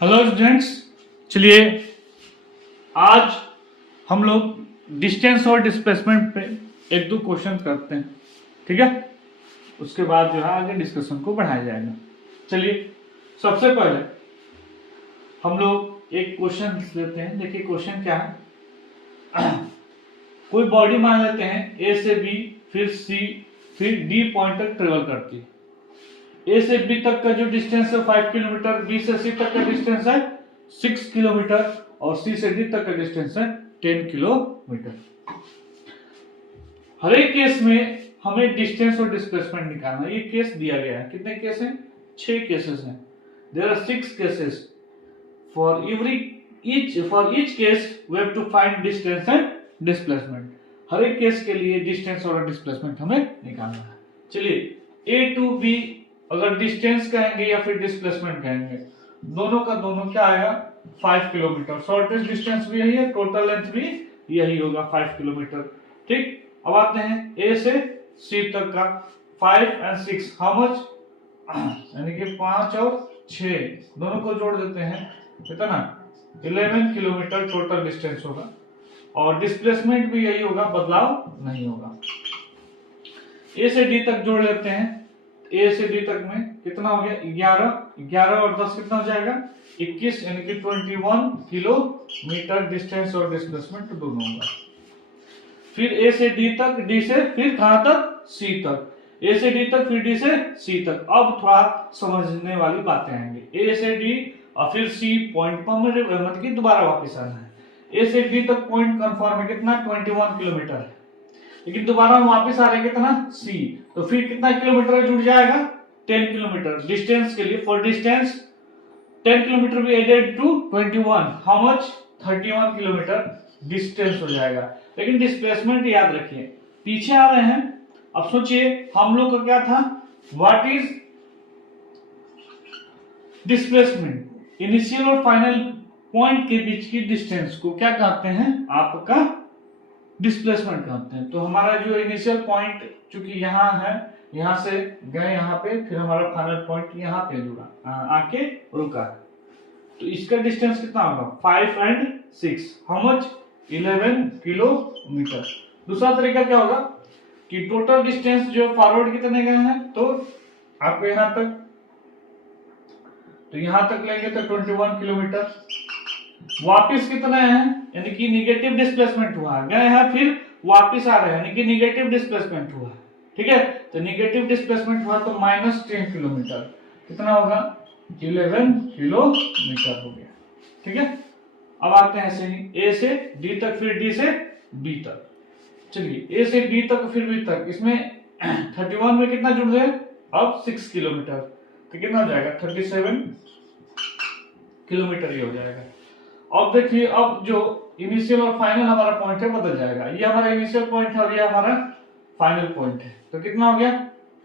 Hello students, चलिए आज हम लोग डिस्टेंस और डिस्प्लेसमेंट पे एक दो क्वेश्चन करते हैं। ठीक है, उसके बाद जो है आगे डिस्कशन को बढ़ाया जाएगा। चलिए सबसे पहले हम लोग एक क्वेश्चन लेते हैं। देखिए क्वेश्चन क्या है। कोई बॉडी मान लेते हैं ए से बी फिर सी फिर डी पॉइंट तक ट्रेवल करती है। ए से बी तक का जो डिस्टेंस है 5 किलोमीटर, बी से सी तक का डिस्टेंस है 6 किलोमीटर और सी से डी तक का डिस्टेंस है 10 किलोमीटर। हर एक केस में हमें डिस्टेंस और डिस्प्लेसमेंट निकालना है। ये केस दिया गया है। कितने केस हैं? 6 केसेस हैं। There are 6 cases. For each case we have to find distance and displacement. हर एक केस के लिए डिस्टेंस और डिस्प्लेसमेंट हमें निकालना है। चलिए ए टू बी अगर डिस्टेंस कहेंगे या फिर डिस्प्लेसमेंट कहेंगे, दोनों का दोनों क्या आएगा? 5 किलोमीटर। शॉर्टेस्ट डिस्टेंस भी यही है, टोटल लेंथ भी यही होगा 5 किलोमीटर। ठीक, अब आते हैं ए से सी तक का 5 एंड 6 हाउ मच, यानी कि 5 और 6 दोनों को जोड़ देते हैं, कितना? 11 किलोमीटर टोटल डिस्टेंस होगा और डिस्प्लेसमेंट भी यही होगा, बदलाव नहीं होगा। ए से डी तक जोड़ लेते हैं। ए से डी तक में कितना हो गया? 11 और 10 कितना हो जाएगा? 21, यानी कि 21 किलोमीटर डिस्टेंस और डिस्प्लेसमेंट दोनों होगा। फिर ए से डी तक, डी से फिर कहां तक? सी तक। ए से डी तक फिर डी से सी तक। अब थोड़ा समझने वाली बातें आएंगे। ए से डी और फिर सी पॉइंट पर मतलब कि दोबारा वापस आना है। ए से डी तक पॉइंट कंफर्म है कितना? 21 किलोमीटर है, लेकिन दोबारा हम वापस आ रहे हैं कितना? सी। तो फिर कितना किलोमीटर जुड़ जाएगा? 10 किलोमीटर। डिस्टेंस के लिए फॉर डिस्टेंस 10 किलोमीटर भी added to 21, how much? 31 kilometre distance हो जाएगा। लेकिन डिस्प्लेसमेंट याद रखिए, पीछे आ रहे हैं। अब सोचिए हम लोग का क्या था? What is displacement? इनिशियल और फाइनल पॉइंट के बीच की डिस्टेंस को क्या कहते हैं? आपका डिस्प्लेसमेंट कहते हैं। तो हमारा जो इनिशियल पॉइंट चूंकि यहाँ है, यहाँ से गए यहाँ पे, फिर हमारा फाइनल पॉइंट यहाँ पे जुड़ा आके रुका, तो इसका डिस्टेंस कितना होगा? 5 एंड 6 हाउ मच? 11 किलोमीटर। दूसरा तरीका क्या होगा कि टोटल डिस्टेंस जो फॉरवर्ड कितने गए हैं, तो आपको यहाँ तक, तो यहाँ तक लेंगे तो 21 किलोमीटर। वापिस कितना है, यानी कि निगेटिव डिस्प्लेसमेंट हुआ, गए हैं फिर वापिस आ रहे हैं, यानी कि निगेटिव डिस्प्लेसमेंट हुआ। ठीक है, तो निगेटिव डिस्प्लेसमेंट हुआ तो -10 किलोमीटर। कितना होगा? 11 किलोमीटर हो गया। ठीक है, अब आते हैं ऐसे ही ए से डी तक फिर डी से बी तक। चलिए ए से डी तक फिर बी तक, इसमें 31 में कितना जुड़ गए? अब 6 किलोमीटर, तो कितना हो जाएगा? 37 किलोमीटर ये हो जाएगा। अब देखिए, अब जो इनिशियल और फाइनल हमारा पॉइंट है बदल जाएगा। ये हमारा इनिशियल पॉइंट है और ये हमारा फाइनल पॉइंट है, तो कितना हो गया?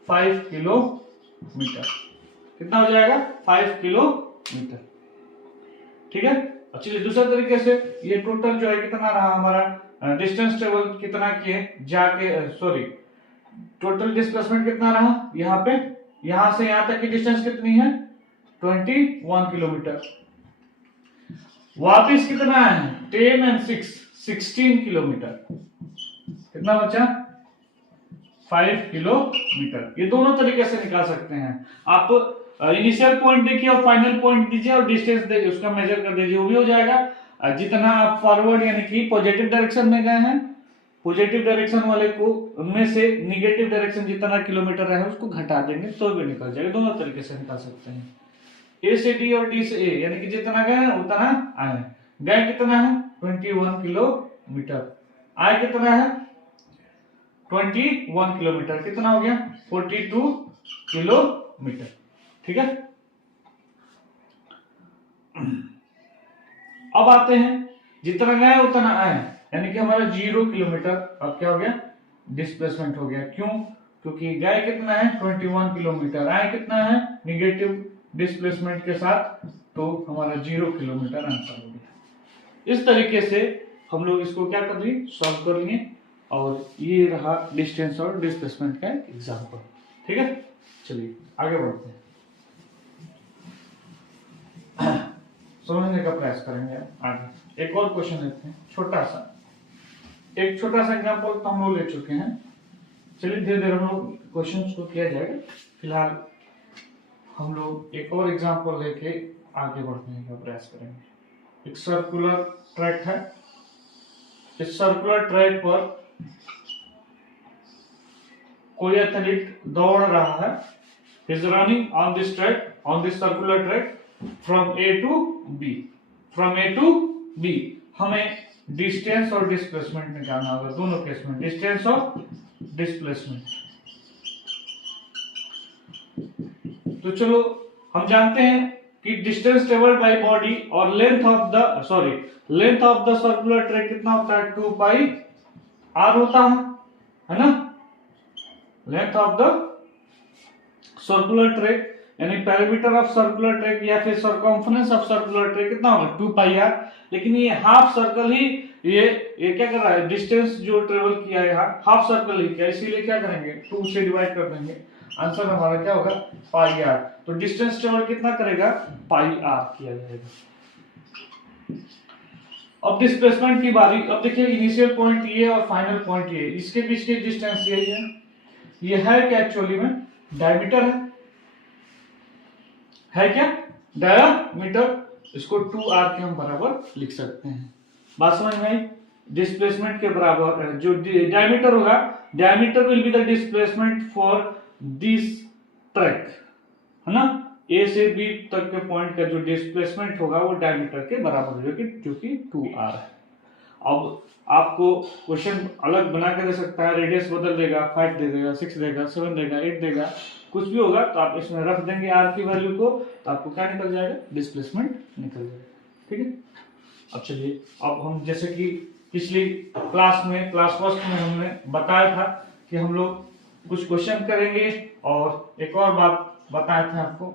5 किलोमीटर। कितना हो जाएगा? 5 किलोमीटर। ठीक है, चलिए दूसरे तरीके से ये टोटल जो है कितना रहा हमारा डिस्टेंस ट्रेवल कितना किए जाके, सॉरी टोटल डिस्प्लेसमेंट कितना रहा? यहाँ पे यहाँ से यहाँ तक की डिस्टेंस कितनी है? 21 किलोमीटर। वापिस कितना है? 10 एंड 6 16 किलोमीटर। कितना बचा? 5 किलोमीटर। ये दोनों तरीके से निकाल सकते हैं आप। इनिशियल पॉइंट देखिए और फाइनल पॉइंट दीजिए और डिस्टेंस देखिए, उसका मेजर कर दीजिए, वो भी हो जाएगा। जितना आप फॉरवर्ड यानी कि पॉजिटिव डायरेक्शन में गए हैं, पॉजिटिव डायरेक्शन वाले को उनमें से निगेटिव डायरेक्शन जितना किलोमीटर है उसको घटा देंगे तो भी निकल जाएगा। दोनों तरीके से निकाल सकते हैं। ए से डी और डी से ए, यानी कि जितना गए उतना आए। गए कितना है? 21 किलोमीटर। आए कितना है? 21 किलोमीटर। कितना हो गया? 42 किलोमीटर। ठीक है, अब आते हैं जितना गए उतना आए, यानी कि हमारा 0 किलोमीटर। अब क्या हो गया? डिस्प्लेसमेंट हो गया। क्यों? क्योंकि गए कितना है? 21 किलोमीटर। आए कितना है? निगेटिव डिस्प्लेसमेंट के साथ, तो हमारा 0 किलोमीटर आंसर हो गया। इस तरीके से हम लोग इसको क्या कर लिए? सॉल्व कर लिए। और ये रहा डिस्टेंस और डिस्प्लेसमेंट का एग्जांपल। ठीक है, चलिए आगे बढ़ते हैं। समझने का प्रयास करेंगे। आगे एक और क्वेश्चन लेते हैं, छोटा सा एग्जाम्पल तो हम लोग ले चुके हैं। चलिए धीरे धीरे हम लोग क्वेश्चंस को किया जाएगा। फिलहाल हम लोग एक और एग्जाम्पल लेके आगे बढ़ने का प्रयास करेंगे। एक सर्कुलर ट्रैक है, इस सर्कुलर ट्रैक पर कोई एथलीट दौड़ रहा है, is running on this track, on this circular track from A to B, from A to B। हमें डिस्टेंस और डिस्प्लेसमेंट निकालना होगा, दोनों केस में डिस्टेंस और डिस्प्लेसमेंट। तो चलो हम जानते हैं कि डिस्टेंस ट्रेवल्ड बाय बॉडी और length of the circular track कितना होता है, 2 पाई r होता है ना। Length of the circular track यानी पैरामीटर ऑफ सर्कुलर ट्रैक या फिर सर्कमफरेंस ऑफ सर्कुलर ट्रैक कितना होगा, 2 पाई r। लेकिन ये हाफ सर्कल ही ये क्या कर रहा है, डिस्टेंस जो ट्रेवल किया है यहाँ हाफ सर्कल ही किया, इसीलिए क्या करेंगे 2 से डिवाइड कर देंगे, आंसर हमारा क्या होगा पाई r। तो डिस्टेंस ट्रेवल कितना करेगा, पाई r किया जाएगा। अब डिस्प्लेसमेंट की बारी। अब देखिए इनिशियल पॉइंट ये और फाइनल पॉइंट ये, इसके बीच की डिस्टेंस यही है। ये है क्या एक्चुअली में डायमीटर है क्या डायमीटर, इसको 2r के हम बराबर लिख सकते हैं। बात समझ में आई। डिस्प्लेसमेंट के बराबर जो डायमीटर होगा, diameter will be the displacement for this track, है ना। ए से बी तक के पॉइंट का जो डिस्प्लेसमेंट होगा वो डायमीटर के बराबर होगा, जो कि 2r है। अब आपको क्वेश्चन अलग बना के दे सकता है, रेडियस बदल देगा, 5 दे देगा, 6 देगा, 7 देगा, 8 देगा, कुछ भी होगा तो आप इसमें रख देंगे r की वैल्यू को, तो आपको क्या निकल जाएगा, डिस्प्लेसमेंट निकल जाएगा। ठीक है। अब चलिए, अब हम जैसे कि पिछली क्लास फर्स्ट में हमने बताया था कि हम लोग कुछ क्वेश्चन करेंगे, और एक और बात बताया था आपको,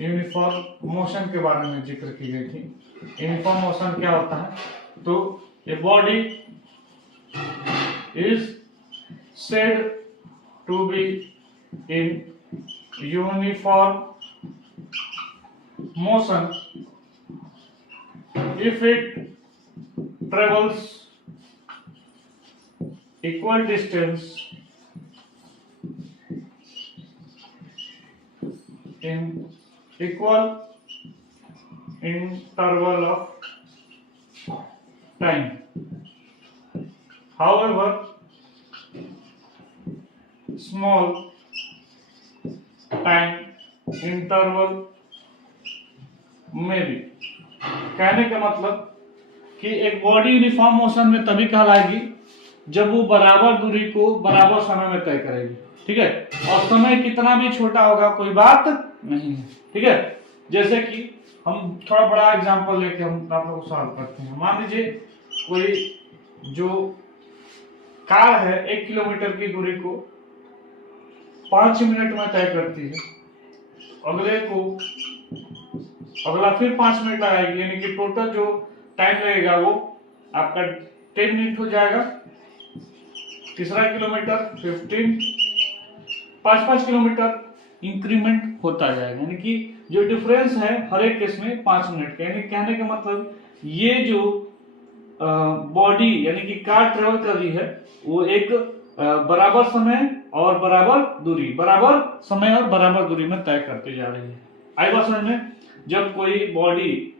यूनिफॉर्म मोशन के बारे में जिक्र की गई थी। यूनिफॉर्म मोशन क्या होता है, तो a body is said to be in uniform motion if it travels equal distance in equal interval of time. However, small time interval में भी। कहने का मतलब कि एक बॉडी यूनिफॉर्म मोशन में तभी कहलाएगी जब वो बराबर दूरी को बराबर समय में तय करेगी। ठीक है, और समय कितना भी छोटा होगा कोई बात नहीं है। ठीक है, जैसे कि हम थोड़ा बड़ा एग्जांपल लेके हम आप लोग को सॉल्व करते हैं। मान लीजिए कोई जो कार है 1 किलोमीटर की दूरी को 5 मिनट में तय करती है, अगला फिर 5 मिनट लगाएगी, यानी कि टोटल जो टाइम लगेगा वो आपका 10 मिनट हो जाएगा। तीसरा किलोमीटर 15, 5-5 किलोमीटर इंक्रीमेंट होता जाएगा, यानी कि जो डिफरेंस है हर एक केस में 5 मिनट का। यानी कहने का मतलब ये जो बॉडी यानी कि कार ट्रेवल कर रही है वो एक बराबर समय और बराबर दूरी में तय करती जा रही है। आई बात समझ में। जब कोई बॉडी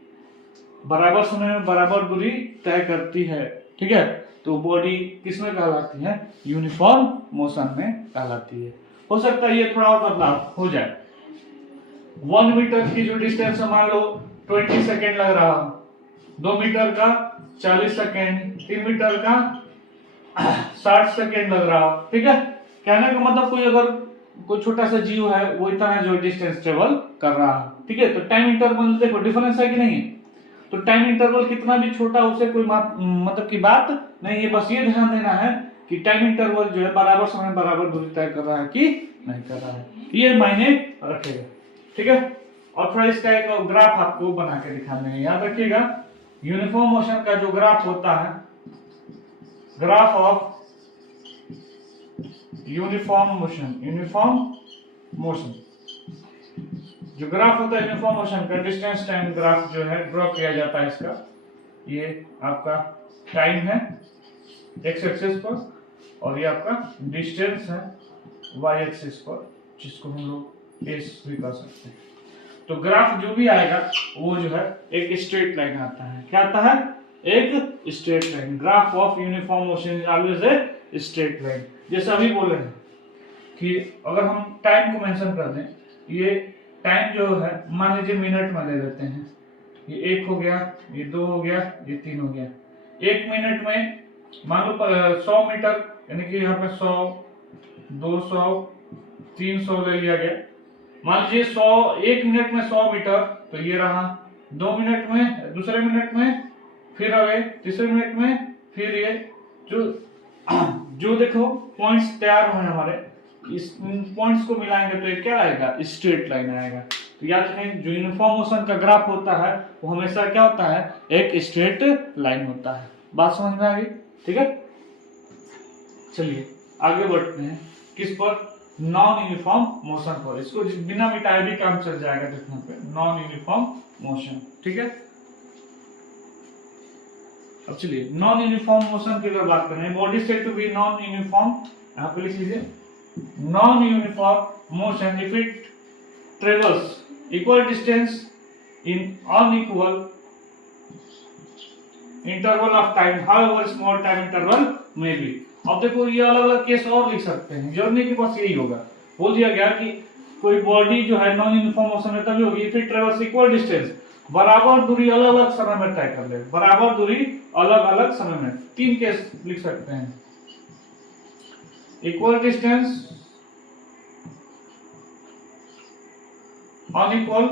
बराबर समय में बराबर दूरी तय करती है, ठीक है, तो बॉडी किसमें कहलाती है, यूनिफॉर्म मोशन में कहलाती है। हो सकता है ये थोड़ा और बदलाव हो जाए। 1 मीटर की जो डिस्टेंस मान लो 20 सेकेंड लग रहा, 2 मीटर का 40 सेकेंड, 3 मीटर का 60 सेकेंड लग रहा। ठीक है, कहने का मतलब कोई छोटा सा जीव है वो इतना जो डिस्टेंस ट्रेवल कर रहा है। ठीक है, तो टाइम इंटरवल देखो डिफरेंस है कि नहीं है, तो टाइम इंटरवल कितना भी छोटा उसे कोई मतलब की बात नहीं है। बस ये ध्यान देना है कि टाइम इंटरवल जो है बराबर समय बराबर दूरी तय कर रहा है कि नहीं कर रहा है, ये मायने रखेगा। ठीक है, और थोड़ा इसका एक ग्राफ आपको बना के दिखाने हैं, याद रखिएगा। यूनिफॉर्म मोशन का जो ग्राफ होता है, ग्राफ ऑफ यूनिफॉर्म मोशन जो ग्राफ होता है यूनिफॉर्म मोशन का, डिस्टेंस टाइम ग्राफ जो है ड्रॉ किया जाता है इसका। ये आपका टाइम है एक्स एक्सिस पर, और ये आपका डिस्टेंस है वाई एक्सिस पर, जिसको हम लोग एस भी कर सकते हैं। तो ग्राफ जो भी आएगा वो जो है एक स्ट्रेट लाइन आता है। क्या आता है? एक straight line. Graph of uniform motion is always a straight line. जैसे अभी बोले हैं कि अगर हम टाइम को मेंशन कर दें, ये टाइम जो है मान लीजिए मिनट में ले लेते हैं। ये 1 हो गया, ये 2 हो गया, ये 3 हो गया। 1 मिनट में मान लो 100 मीटर, यानी कि यहाँ पे 100, 200, 300 ले लिया गया। मान लीजिए 100, 1 मिनट में 100 मीटर, तो ये रहा। 2 मिनट में, दूसरे मिनट में, फिर अगले तीसरे मिनट में, फिर ये जो देखो पॉइंट्स तैयार हुए हमारे, इस पॉइंट्स को मिलाएंगे तो ये क्या आएगा? स्ट्रेट लाइन आएगा। तो याद रखें, जो यूनिफॉर्म मोशन का ग्राफ होता है वो हमेशा क्या होता है? एक स्ट्रेट लाइन होता है। बात समझ में आ गई? ठीक है, चलिए आगे बढ़ते हैं। किस पर? नॉन यूनिफॉर्म मोशन पर। इसको बिना मिटाए भी काम चल जाएगा देखने पे। नॉन यूनिफॉर्म मोशन, ठीक है। अब चलिए नॉन यूनिफॉर्म मोशन की अगर बात करें, body said to be non uniform, यहाँ पे लिख लीजिए non uniform motion if it travels equal distance in unequal interval of time, however small time interval में बी। अब देखो ये अलग अलग केस और लिख सकते हैं, जरूरी नहीं कि बस यही होगा। बोल दिया गया कि कोई बॉडी जो है नॉन यूनिफॉर्म मोशन में तभी होगी if it travels equal distance, बराबर दूरी अलग अलग समय में तय कर ले। बराबर दूरी अलग अलग समय में। 3 केस लिख सकते हैं। Equal distance, unequal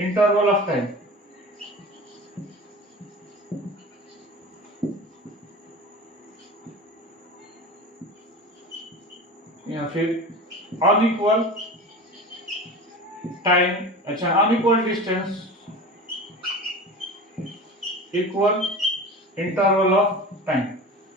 interval of time. या फिर अनइक्वल टाइम, अच्छा unequal distance, equal interval of time.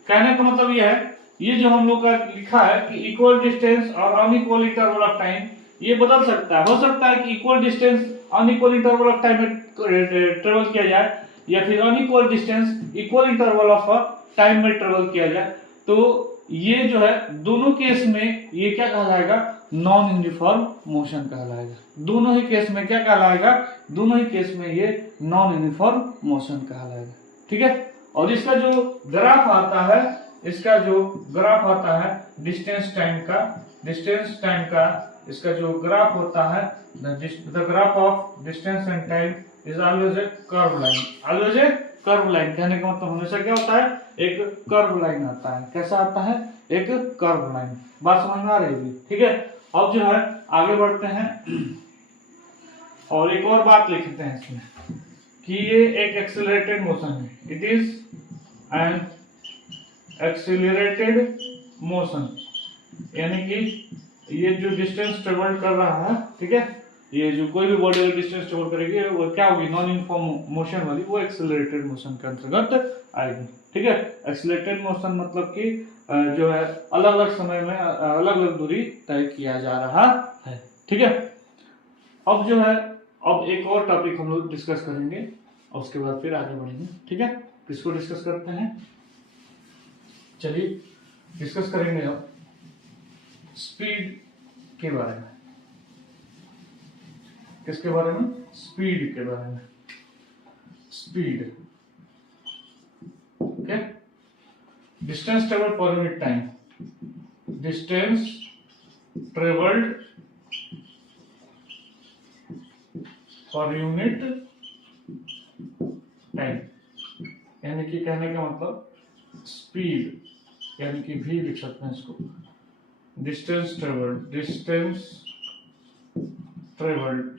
कहने का मतलब यह है, ये जो हम लोग का लिखा है कि इक्वल डिस्टेंस और अनइक्वल इंटरवल ऑफ टाइम, ये बदल सकता है। हो सकता है कि equal distance unequal interval of time में ट्रेवल किया जाए, या फिर unequal distance equal interval of time में ट्रेवल किया जाए। तो ये जो है दोनों केस में ये क्या कहलाएगा? नॉन यूनिफॉर्म मोशन कहलाएगा। दोनों ही केस में क्या कहलाएगा? दोनों ही केस में ये नॉन यूनिफॉर्म मोशन कहलाएगा, ठीक है। और इसका जो ग्राफ आता है, इसका जो ग्राफ आता है डिस्टेंस टाइम का, डिस्टेंस टाइम का इसका जो ग्राफ होता है, the graph of distance and time is always a curve line. Always a curve line कहने का मतलब हमेशा क्या होता है? एक कर्व लाइन आता है। कैसा आता है? एक कर्व लाइन। बात समझ में आ रही है? ठीक है। अब जो है आगे बढ़ते हैं और एक और बात लिखते हैं इसमें कि ये एक एक्सेलरेटेड मोशन है। It is an accelerated motion, यानी कि ये जो डिस्टेंस ट्रेवल कर रहा है, ठीक है, ये जो कोई भी बॉडी अगर डिस्टेंस ट्रेवल करेगी वो क्या होगी? नॉन यूनिफॉर्म मोशन वाली, वो एक्सेलरेटेड मोशन के अंतर्गत आएगी, ठीक है। एक्सेलरेटेड मोशन मतलब कि जो है अलग अलग समय में अलग अलग दूरी तय किया जा रहा है, ठीक है। अब जो है अब एक और टॉपिक हम लोग डिस्कस करेंगे और उसके बाद फिर आगे बढ़ेंगे, ठीक है। किसको डिस्कस करते हैं? चलिए डिस्कस करेंगे अब स्पीड के बारे में। किसके बारे में? स्पीड के बारे में। Speed, okay. Distance travel per unit time, distance travelled पर यूनिट टाइम, यानी कि कहने का मतलब स्पीड, यानी कि भी लिख सकते हैं इसको। Distance travelled, distance travelled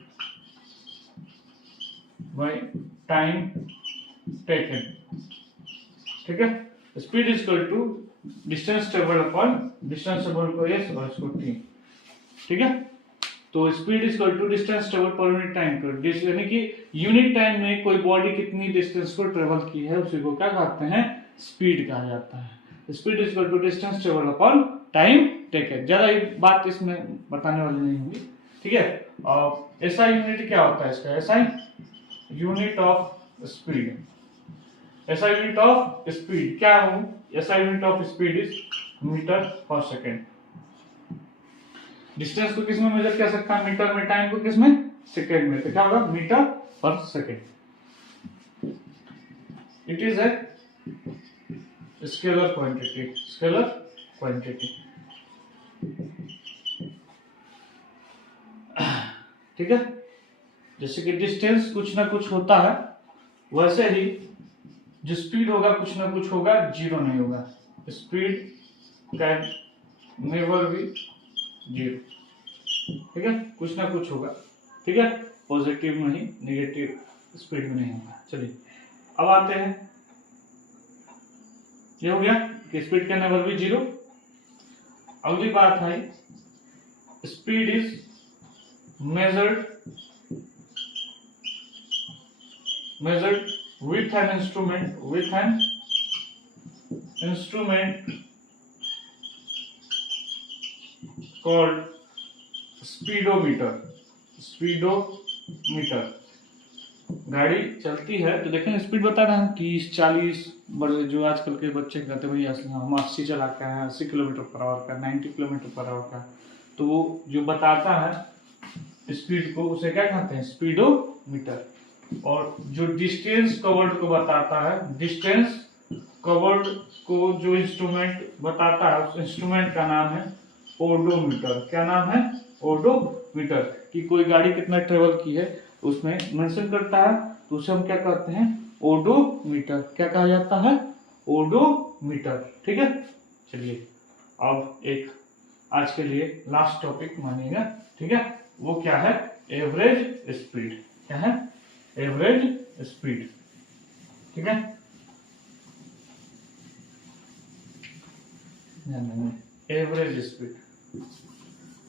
by time taken, ठीक है। Speed is equal to distance travelled upon distance travelled को एस और इसको टी, ठीक है। तो speed is equal to distance travel per unit time per, यानी कि यूनिट टाइम में कोई बॉडी कितनी डिस्टेंस को ट्रेवल की है उसी को क्या कहते हैं? स्पीड कहा जाता है। Speed is equal to distance travel upon time taken. ज्यादा बात इसमें बताने वाली नहीं होगी, ठीक है। और एसआई यूनिट क्या होता है इसका? SI unit of speed. SI unit of speed क्या हो? SI unit of speed is metre per second. Distance को किस में मेजर कर सकता है? मीटर में। टाइम को किस में? सेकेंड में। तो क्या होगा? Metre per second. It is a scalar quantity. Scalar quantity, ठीक है। जैसे कि डिस्टेंस कुछ ना कुछ होता है, वैसे ही जो स्पीड होगा कुछ ना कुछ होगा, जीरो नहीं होगा। Speed can never be zero, ठीक है। कुछ ना कुछ होगा, ठीक है। पॉजिटिव में ही, नेगेटिव स्पीड में नहीं होगा। चलिए अब आते हैं, ये हो गया कि speed can never be zero. अगली बात है speed is measured with an instrument called speedometer। गाड़ी चलती है तो देखें स्पीड बता रहे हैं 30-40, बड़े जो आजकल के बच्चे कहते हैं भैया हम 80 चलाते हैं, 80 किलोमीटर पर आवर का, 90 किलोमीटर पर आवर का, तो वो जो बताता है स्पीड को उसे क्या कहते हैं? स्पीडोमीटर। और जो डिस्टेंस कवर्ड को बताता है, डिस्टेंस कवर्ड को जो इंस्ट्रूमेंट बताता है उस इंस्ट्रूमेंट का नाम है ओडोमीटर। क्या नाम है? ओडोमीटर। कि कोई गाड़ी कितना ट्रेवल की है उसमें मेंशन करता है, तो उसे हम क्या कहते हैं? ओडोमीटर। क्या कहा जाता है? ओडोमीटर, ठीक है। चलिए अब एक आज के लिए लास्ट टॉपिक मानिएगा, ठीक है। वो क्या है? Average speed. क्या है? एवरेज स्पीड, ठीक है। Average speed.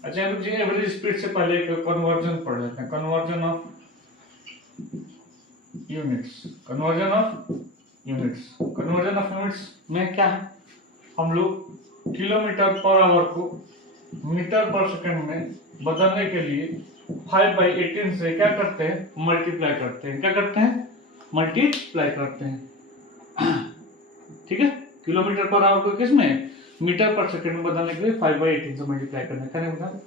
अच्छा रुक जी, एवरेज स्पीड से पहले एक कन्वर्जन पढ़ लेते हैं। Conversion of units. Conversion of units में क्या है? हम लोग किलोमीटर पर आवर को मीटर पर सेकंड में बदलने के लिए 5/18 से क्या करते हैं? मल्टीप्लाई करते हैं। क्या करते हैं? मल्टीप्लाई करते हैं, ठीक है। किलोमीटर पर आवर को किस में? मीटर पर सेकंड में बदलने के लिए 5/18 से मल्टीप्लाई करना है। क्या होगा?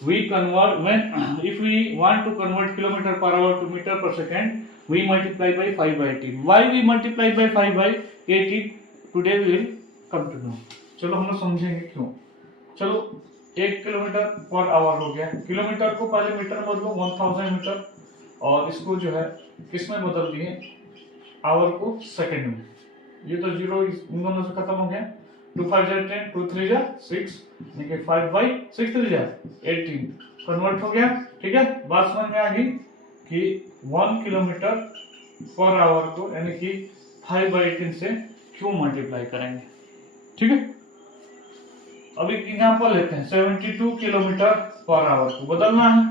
we convert when if we want to convert kilometer per hour to meter per second we multiply by 5/18. why we multiply by 5/18 today we will come to know। चलो हम लोग समझेंगे क्यों। चलो 1 किलोमीटर पर आवर हो गया। Kilometre को पहले मीटर में बदलो 1000 मीटर, और इसको जो है किस में बदल दिए? आवर को सेकंड में। ये तो जीरो इन दोनों से खत्म हो गया। 2 5 10, 2 3 6, 5/6 3 18 कन्वर्ट हो गया, ठीक है। बात समझ में आ गई कि 1 किलोमीटर पर आवर को यानी कि 5/18 से क्यों मल्टीप्लाई करेंगे, ठीक है। अभी एग्जांपल लेते हैं। 72 किलोमीटर पर आवर को बदलना है,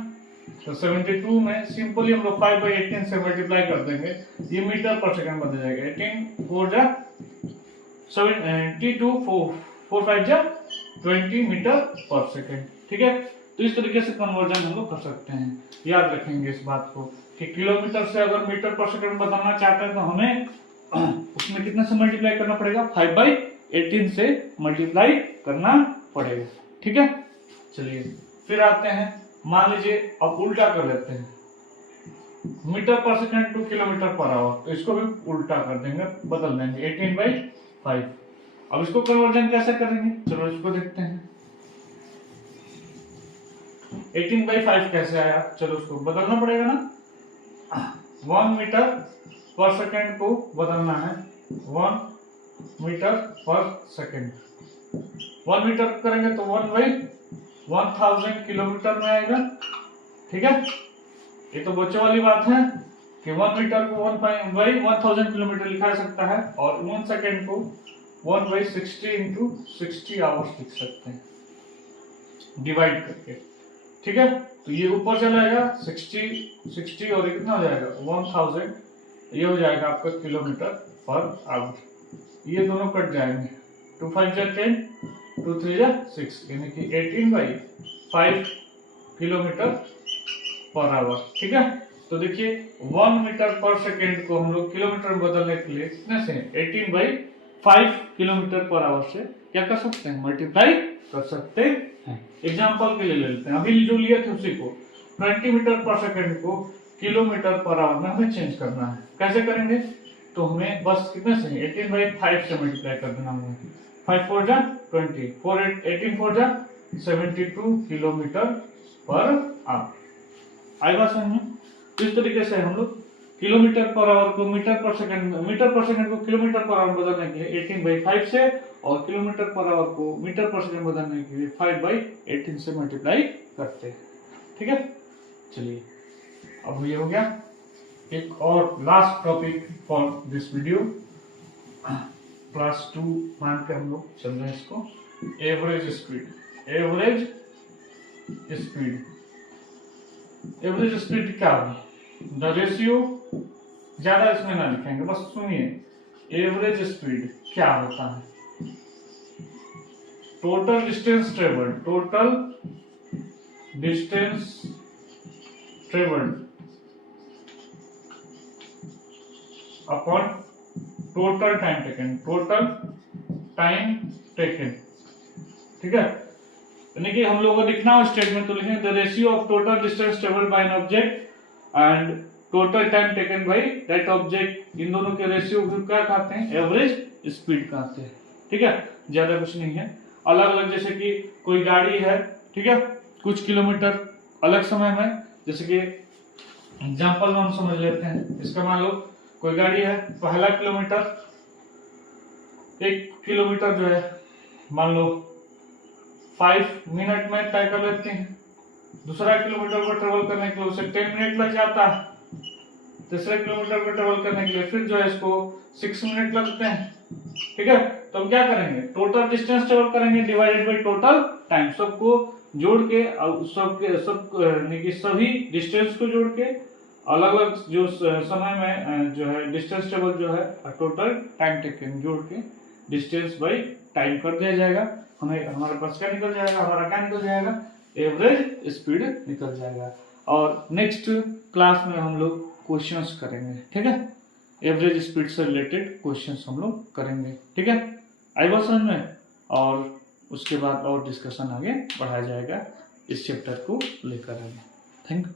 तो 72 में सिंपली हम लोग 5/18 से मल्टीप्लाई कर देंगे, ये मीटर पर सेकंड बदल जाएगा। 18 4 72 4 5 20 मीटर पर सेकंड, ठीक है। तो इस तरीके से कन्वर्जन हम लोग कर सकते हैं। याद रखेंगे इस बात को कि किलोमीटर से अगर मीटर पर सेकंड बदलना चाहते हैं तो हमें उसमें कितने से मल्टीप्लाई करना पड़ेगा? 5/18 से मल्टीप्लाई करना पड़ेगा, ठीक है। चलिए फिर आते हैं, मान लीजिए अब उल्टा कर लेते हैं, मीटर पर second two kilometre per hour, तो इसको भी उल्टा कर देंगे, बदल देंगे 18/5। अब इसको कन्वर्जन कैसे करेंगे? चलो इसको देखते हैं। 18/5 कैसे आया? चलो उसको बदलना पड़ेगा ना। 1 मीटर पर सेकंड को बदलना है 1 मीटर पर सेकंड। 1 मीटर करेंगे तो 1/1000 किलोमीटर में आएगा, ठीक है। ये तो बच्चों वाली बात है कि 1 मीटर को 1/1000 किलोमीटर लिखा जा सकता है, और 1 सेकंड को 1/60 into 60 आवर्स लिख सकते हैं डिवाइड करके, ठीक है। तो ये ऊपर चला जाएगा 60 और कितना हो जाएगा 1000, ये हो जाएगा आपका किलोमीटर पर आवर। ये दोनों कट जाएंगे, 2 5 10, 2 3 जा 6 यानी कि 18/5 किलोमीटर पर आवर। ठीक है, तो देखिए 1 मीटर पर सेकेंड को हम लोग किलोमीटर में बदलने के लिए कितने से 18/5 किलोमीटर पर आवर से क्या कर सकते हैं, मल्टीप्लाई कर सकते हैं। एग्जाम्पल के लिए ले लेते हैं, अभी जो लिए थे उसी को 20 मीटर पर सेकेंड को किलोमीटर पर आवर में हमें चेंज करना है। कैसे करेंगे, तो हमें बस कितने से 18/5 से मल्टीप्लाई कर देना होगा। 5 4 जा 20, 4 18 4 जा 72 किलोमीटर पर आवर। आई बात समझ में? तो इस तरीके से हम लोग किलोमीटर पर आवर को मीटर पर सेकंड को किलोमीटर पर आवर बदलने के लिए 18/5 से और किलोमीटर पर आवर को मीटर पर सेकंड बदलने के लिए 5/18 से मल्टीप्लाई करते हैं। ठीक है, चलिए अब ये हो गया। एक और last topic for this video, class 2 मान के हम लोग चल रहे हैं इसको, एवरेज स्पीड। एवरेज स्पीड क्या होगी, द रेशियो, ज्यादा इसमें ना लिखेंगे, बस सुनिए। एवरेज स्पीड क्या होता है, total distance travelled upon total time taken. ठीक है, यानी कि हम लोगों को लिखना हो स्टेटमेंट तो लिखेंगे the ratio of total distance travelled by an object and total time taken by that object. इन दोनों के रेशियो को क्या कहते हैं, एवरेज स्पीड कहते हैं। ठीक है, ज्यादा कुछ नहीं है। अलग अलग, जैसे कि कोई गाड़ी है, ठीक है, कुछ किलोमीटर अलग समय में, जैसे कि एग्जांपल में हम समझ लेते हैं इसका। मान लो कोई गाड़ी है, पहला किलोमीटर 1 किलोमीटर जो है मान लो 5 मिनट में तय कर लेते हैं। दूसरा किलोमीटर को ट्रेवल करने के लिए उसे 10 मिनट लग जाता है। तीसरे किलोमीटर को ट्रेवल करने के लिए फिर जो है इसको 6 मिनट लगते हैं। ठीक है, तो हम क्या करेंगे, टोटल डिस्टेंस ट्रेवल करेंगे डिवाइडेड बाय टोटल टाइम, सबको जोड़ के सभी डिस्टेंस को जोड़ के अलग अलग जो समय में जो है डिस्टेंस ट्रेवल जो है टोटल टाइम टेकन जोड़ के डिस्टेंस बाय टाइम कर दिया जाएगा। हमें हमारे पास क्या निकल जाएगा, हमारा क्या निकल जाएगा, एवरेज स्पीड निकल जाएगा। और नेक्स्ट क्लास में हम लोग क्वेश्चंस करेंगे। ठीक है, एवरेज स्पीड से रिलेटेड क्वेश्चंस हम लोग करेंगे। ठीक है, आई बात समझ में? और उसके बाद और डिस्कशन आगे बढ़ाया जाएगा इस चैप्टर को लेकर आगे। Thank you.